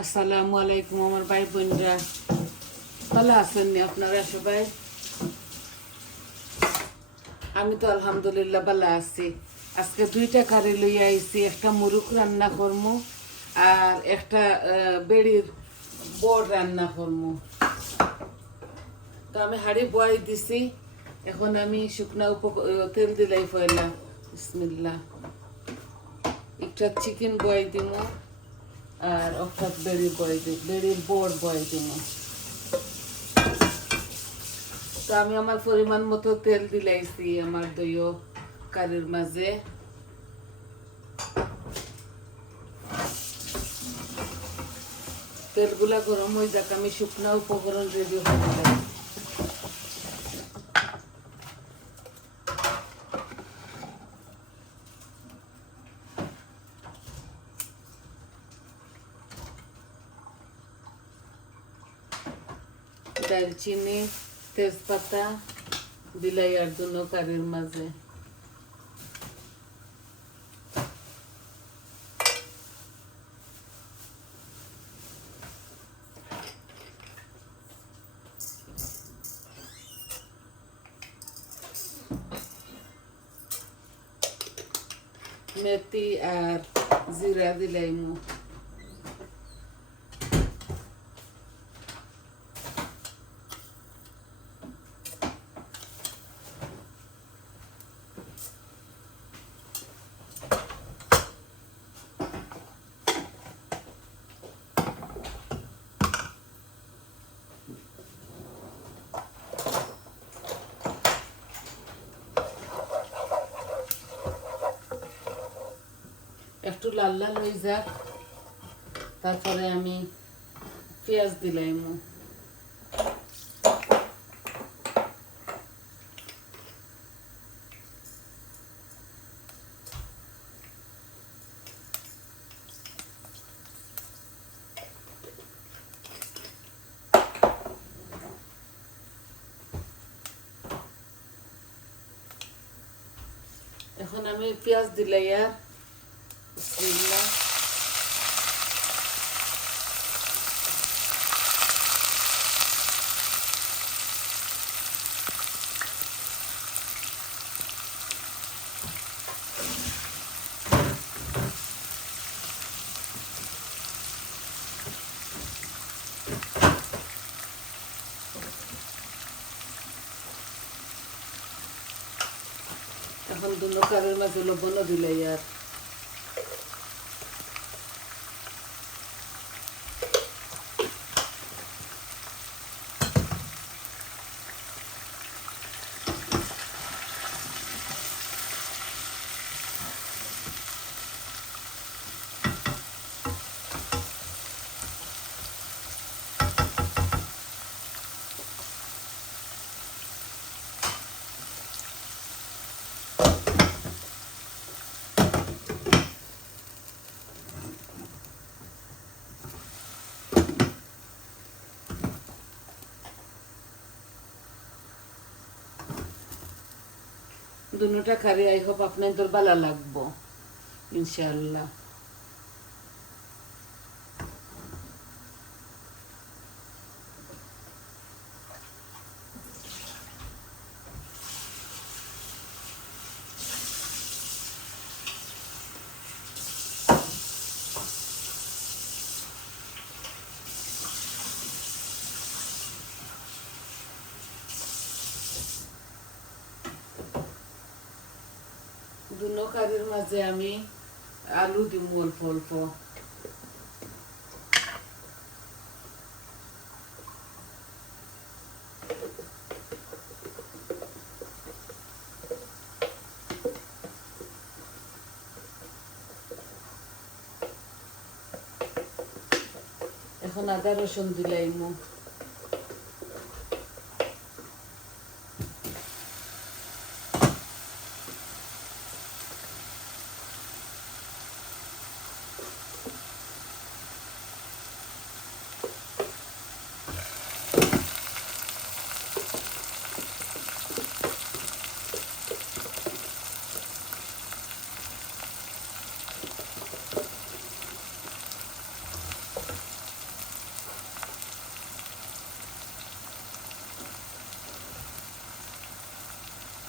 আসসালামু আলাইকুম আমার ভাই বোনরা, ভালো আছেন নি আপনারা সবাই? আমি তো আলহামদুলিল্লাহ ভালো আছি। আজকে দুইটা কারি লইয়া আইছি, একটা মুরুক রান্না করমু আর একটা বেড়ির বড় রান্না করমু। তো আমি হাঁড়ি বয়াই দিছি, এখন আমি শুকনা তেল দিলাই ফয়লা। বিসমিল্লাহ। একটা চিকেন বয়াই দিমু আর অর্থাৎ বেড়ির বড় বয়াই দিমু। তো আমি আমার পরিমাণ মতো তেল দিলাইছি আমার দইও কারির মাঝে। তেলগুলা গরম হয়ে যাক, আমি শুকনা উপকরণ রেডি হয়ে দিলাম। দারচিনি, তেজপাতা দিলাই আর জন্য কারির মাঝে। মেথি আর জিরা দিলাইমু। একটু লাল লাল হয়ে যাক, তারপরে আমি পেঁয়াজ দিলাইমু। এখন আমি পেঁয়াজ দিলাইয়া বিসমিল্লাহ। এখন দুনো কারের মাঝে লবণও দিলাই আর দুনোটা কারি আই হোপ আপনাদের ভালো লাগবো ইনশাআল্লাহ। দুনো কারির মাঝে আমি আলু দিব অল্প অল্প। এখন আদা রসুন দিলাইমু।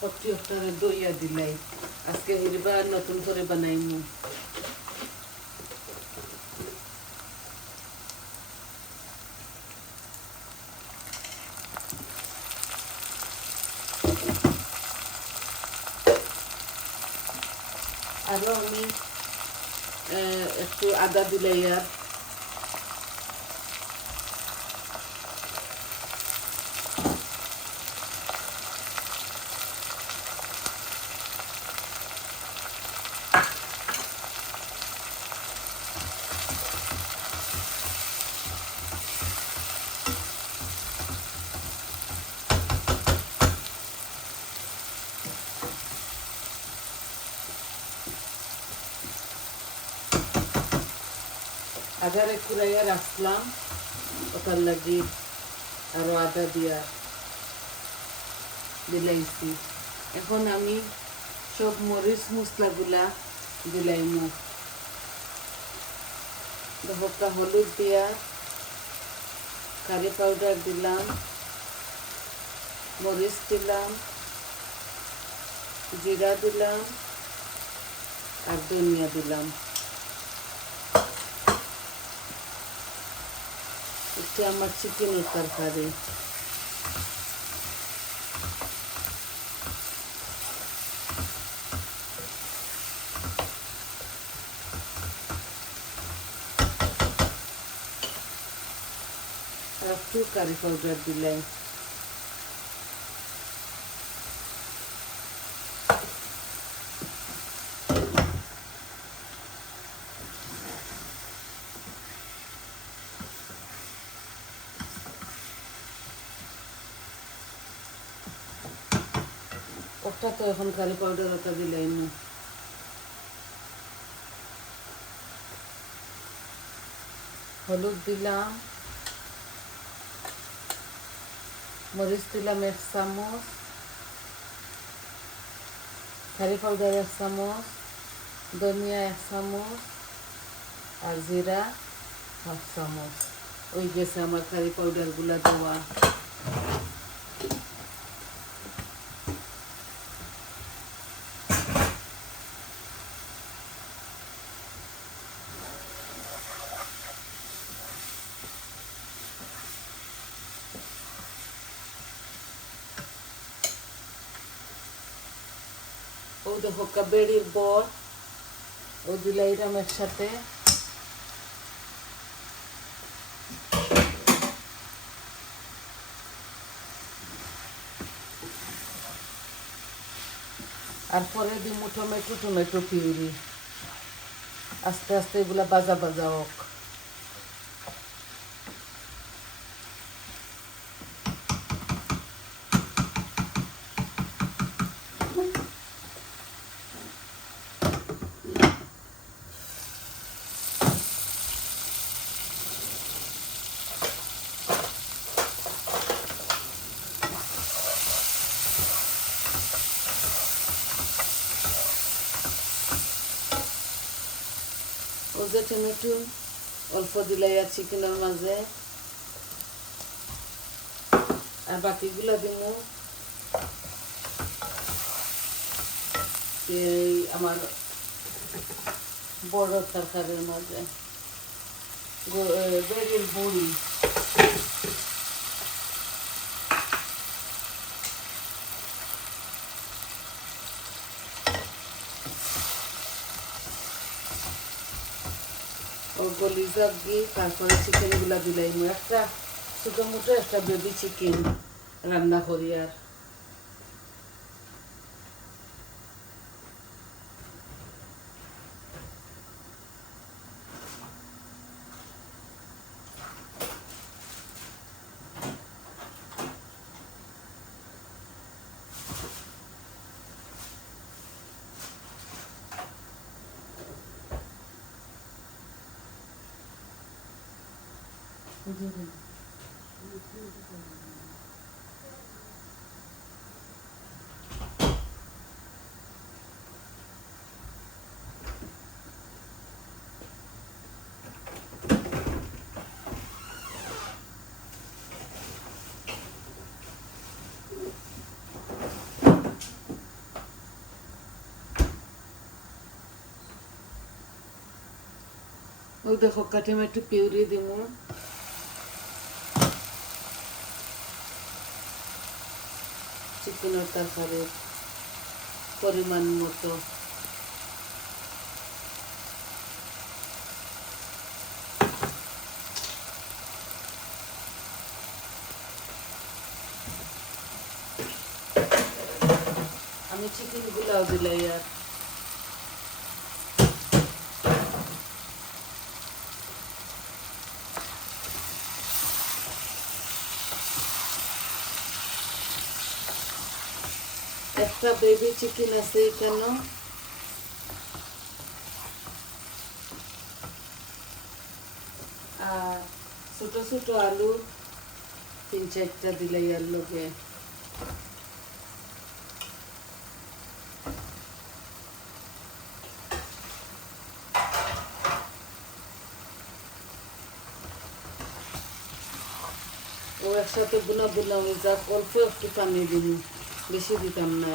পট্টি একটারে দইয়া দিলাই আজকে হিরিবা নতুন করে বানাইমু আরো আমি একটু আদা দিলাই আর আদারে কুড়াইয়া রাখলাম ওটার লাগি আরো আদা দিয়া দিলাইছি এখন আমি সব মরিচ মশলাগুলা দিলাইমু হলকা হলুদ দিয়া কারি পাউডার দিলাম মরিচ দিলাম জিরা দিলাম আর ধনিয়া দিলাম এটা আমার চিকেনের তরকারি আর একটু কারি পাউডার দিলাম ওটা তো এখন কারি পাউডার ওটা দিলাই না হলুদ দিলাম মরিচ দিলাম 1 চামচ কারি পাউডার 1 চামচ ধনিয়া 1 চামচ আর জিরা 1/2 চামচ ওই গেছে আমার কারি পাউডার গুলা দেওয়া ও দেখো কাবেরির বর ও দিলাইরাম একসাথে আর পরে দিমু টমেটো পিউরি আস্তে আস্তে এগুলা বাজা বাজা হোক ও যে টমেটো অল্প দিলাই আর চিকেনের মাঝে আর বাকিগুলা দিমু এই আমার বড় তরকারির মাঝে বেরির বড়ি ও গলি যাক দিয়ে তারপরে চিকেনগুলা দিলাইমু একটা ছোটো মোটো একটা বেবি চিকেন রান্না করি আর ওই দেখো টমেটো পিউরি দিমু, চিকেনের তরকারি পরিমাণ মতো। আমি চিকেন গুলাও দিলাই আর একটা বেবি চিকেন আছে এখানে, আর ছোট ছোট আলু 3-4টা দিলাই আর লগে। ও একসাথে বুনা বুনা হয়ে যাক, অল্প একটু পানি দিন, বেশি দিতাম না।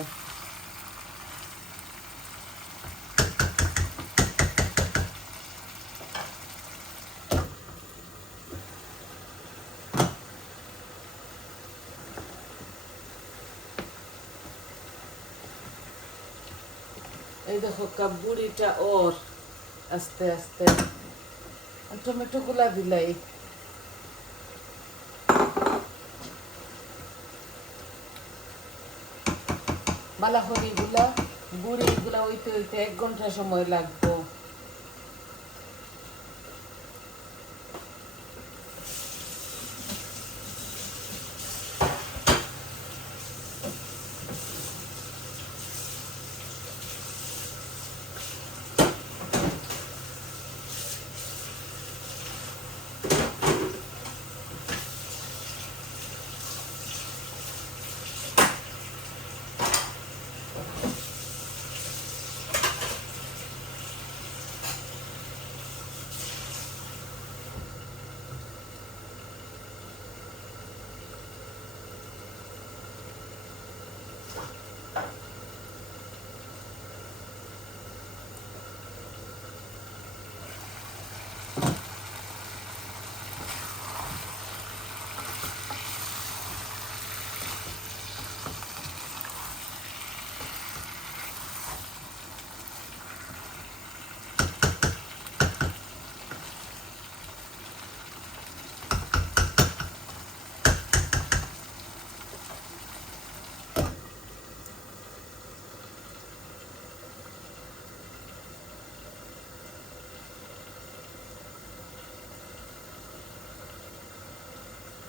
এই দেখো বুড়িটা ওর আস্তে আস্তে টমেটো গুলা দিলাই। বালাহরি গুলা বুড়ি গুলা হইতে হইতে 1 ঘন্টা সময় লাগবো।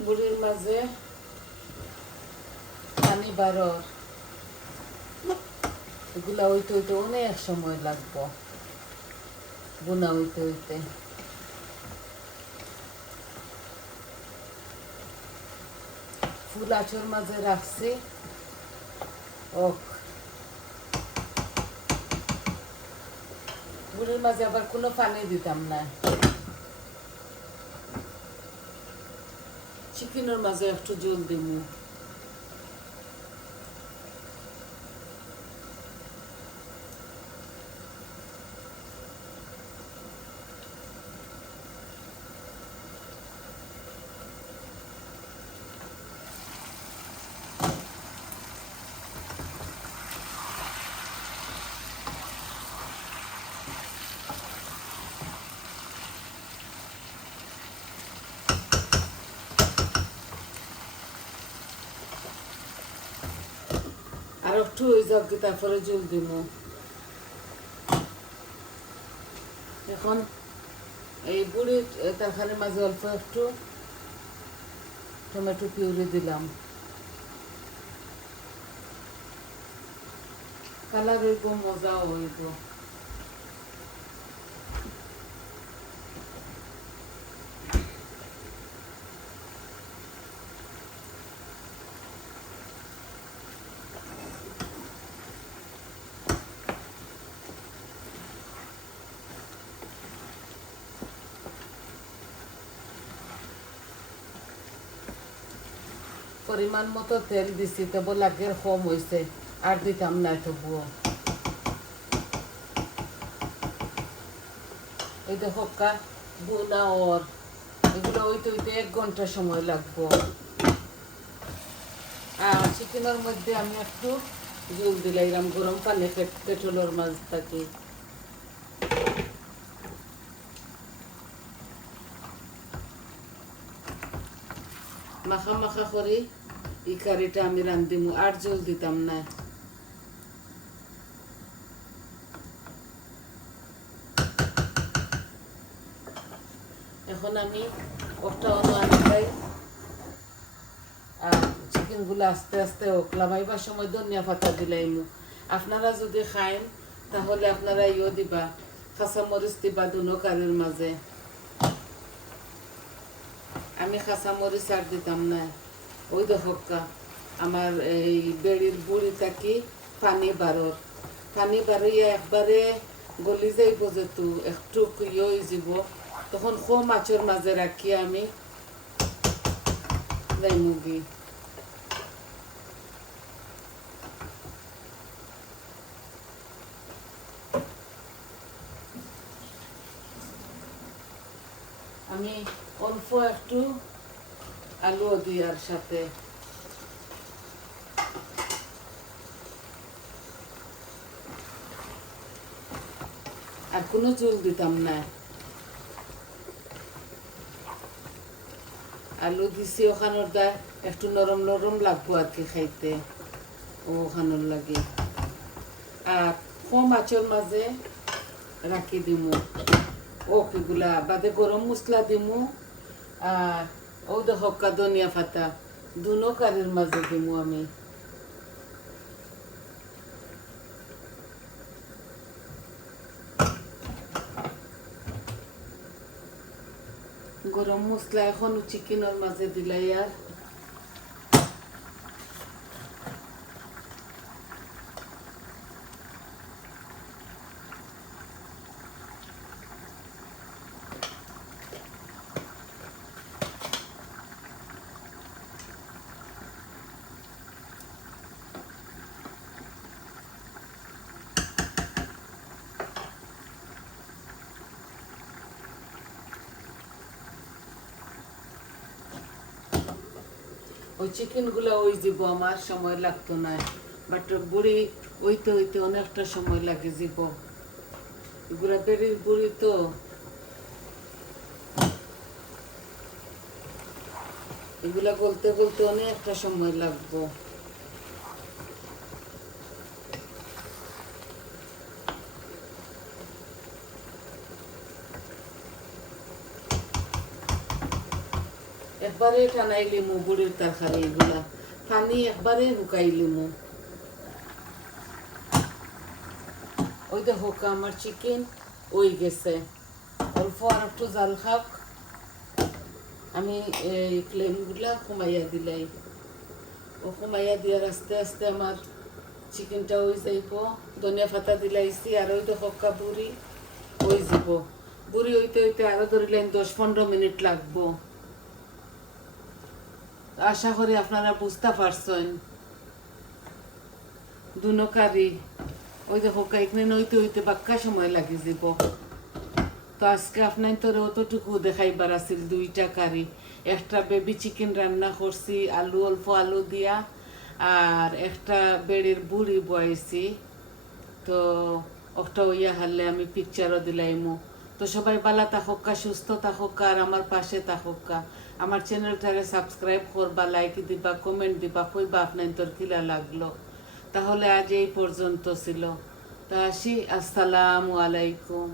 বুড়ির মাঝে পানি বারর, এগুলা হইতে হইতে অনেক সময় লাগবো বুনা হইতে হইতে। ফুল আঁচড় মাঝে রাখছি ওক। বুড়ির মাঝে আবার কোনো পানি দিতাম না। চিকেনের মাঝে একটু জল দিব। আর একটু হয়ে যাক, তারপরে জল দিব। এখন এই বুড়ির তরকারির মাঝে অল্প একটু টমেটো পিউরি দিলাম, কালার হইব, মজাও হইব। পরিমাণ মতো তেল দিছি, তবু লাগের কম হয়েছে, আর দিতাম না তবুও। এই দেখো বুনা ওর এগুলো হইতে হইতে 1 ঘন্টা সময় লাগবো। আর চিকেনের মধ্যে আমি একটু জল দিলাম গরম পানি কেটলের মাছ থাকি। মাখা মাখা করে এই কারিটা আমি রান্ধিমু, আর জল দিতাম না। এখন আমি একটা আনাই আর চিকেন গুলো আস্তে আস্তে লামাইবার সময় ধনিয়া পাতা দিলাইমু। আপনারা যদি খাইন তাহলে আপনারা ইও দিবা, কাঁচামরিচ দিবা দুনো কারির মাঝে। আমি কাঁচামরিচ আর দিতাম না। ওই দেখা আমার এই বেড়ির বুড়ি থাকি পানি বাড়িয়া একবারে গলি যাইব, যেহেতু একটু ইয়ে হয়ে যাব, তখন খো মাছের মাঝে রাখি আমি যাই মুগি। আমি অল্প একটু আলু দিই আর সাথে। আর কোনো জল দিতাম না। আলু দিছি ওখানোর দা একটু নরম নরম লাগবো আর কি খাইতে, ওখানোর লাগে। আর কম মাছের মাঝে রাখি দিমু ওগুলা বাদে গরম মশলা দিমু। আর ও দেখা ধনিয়া পাতা দুনো কারির মাঝে দিমু আমি। গরম মশলা এখন চিকেনের মাঝে দিলাই। আর ওই চিকেনগুলো ওই যাব, আমার সময় লাগতো না। বাট বুড়ি ওইতে ওইতে অনেকটা সময় লাগে যাব। এগুলা বেড়ির বুড়ি তো এগুলা গলতে গলতে অনেকটা সময় লাগবো। একবারে টানাই লিমু বুড়ির তরকারি, এগুলা পানি একবারে হুকাই লিমু। ওই দেখো আমার চিকেন ওই গেছে, অল্প আর একটু জাল খাক। আমি এই ফ্লেমগুলা কমাইয়া দিলাই, ও কমাইয়া দিয়ার আস্তে আস্তে আমার চিকেনটা ওই যাইব। ধনিয়া পাতা দিলাইছি আর ওই দেখো বুড়ি ওই যাব। বুড়ি হইতে হইতে আরো ধরিলেন 10-15 মিনিট লাগবো। আশা করি আপনারা বুঝতে পারছেন। দুনো কারি ওই দেখো এখানে নইতে হইতে বাক্কা সময় লাগি যাব। তো আজকে আপনার তোরে অতটুকু দেখাইবার আছিল 2টা কারি। একটা বেবি চিকেন রান্না করছি আলু অল্প আলু দিয়া, আর একটা বেড়ির বুড়ি বয়েছি। তো একটা ইয়া হারলে আমি পিকচারও দিলাইমু। তো সবাই ভালো থাকুকা, সুস্থ থাকুকা, আর আমার পাশে থাকুকা। আমার চ্যানেলটারে সাবস্ক্রাইব করবা, লাইক দিবা, কমেন্ট দিবা, কইবা আপনার তোর কিলা লাগলো। তাহলে আজ এই পর্যন্ত ছিল। তা আসি, আসসালামু আলাইকুম।